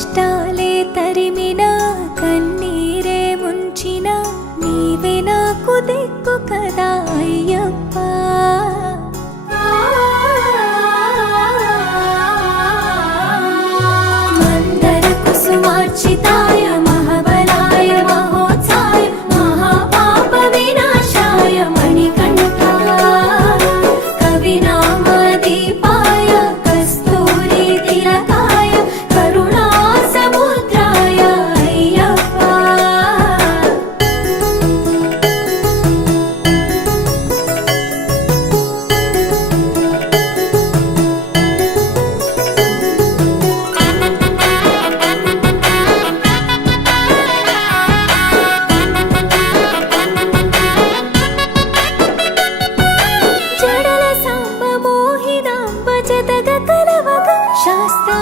కష్టాలే తరిమిన కన్నీరే ముంచిన నీవే నాకు దిక్కు కదా అయ్యప్ప. మందర కుసుమార్చితాయ మహాబలాయ మహోత్సాయ మహాపాప వినాశాయ మణికంఠ కవినామదీపాయ కస్తూరి తిలకాయ కరుణా సముద్రాయ అయ్యప్ప. జడల సాంబ మోహినాంబ జతగ కలవగ శాస్త్రావతరించే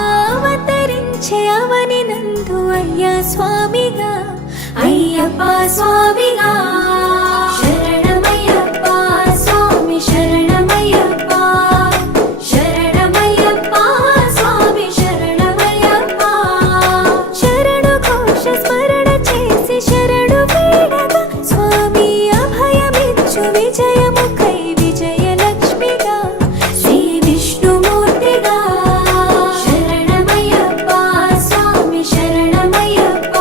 అవని నందు అయ్యా స్వామిగా అయ్యప్ప స్వామిగా. శరణమయ్యప్ప స్వామి శరణమయ్యప్ప శరణమయ్యప్ప స్వామి శరణమయ్యప్ప. శరణు ఘోష స్మరణ చేసి శరణు వేడగా స్వామి అభయమిచ్చు విజయముఖై విజయలక్ష్మిగా శ్రీ విష్ణుమూర్తిగా. శరణమయ్యప్ప స్వామి శరణమయ్యప్ప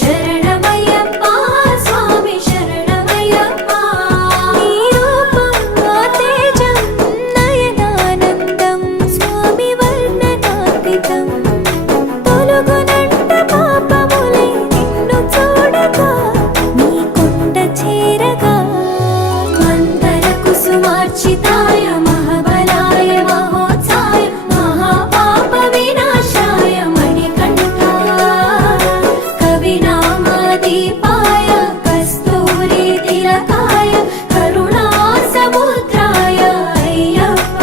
శరణమయ్యప్ప స్వామి శరణమయ్యప్ప. నీ రూపం తేజం నయనానందం స్వామి వర్ణనాతీతం తొలగునంట పాపములే నిన్ను చూడగా నీ కొండ చేరగా. మందర కుసుమార్చితాయ మహాబలాయ మహోత్సాయ మహాపాప వినాశాయ మణికంఠ కవినామదీపాయ కస్తూరి తిలకాయ కరుణా సముద్రాయ అయ్యప్ప.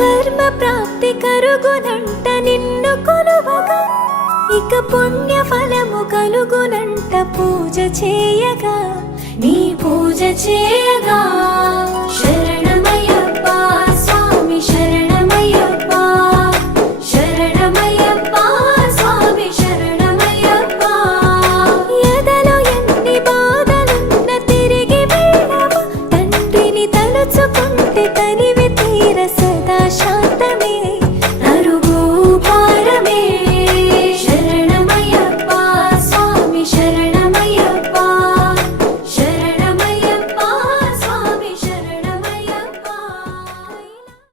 కర్మ ప్రాప్తి కరుగునంట నిన్ను కొలువగా ఇక పుణ్య ఫలము కలుగునంట పూజ చేయగా నీ పూజ చేయగా. శరణ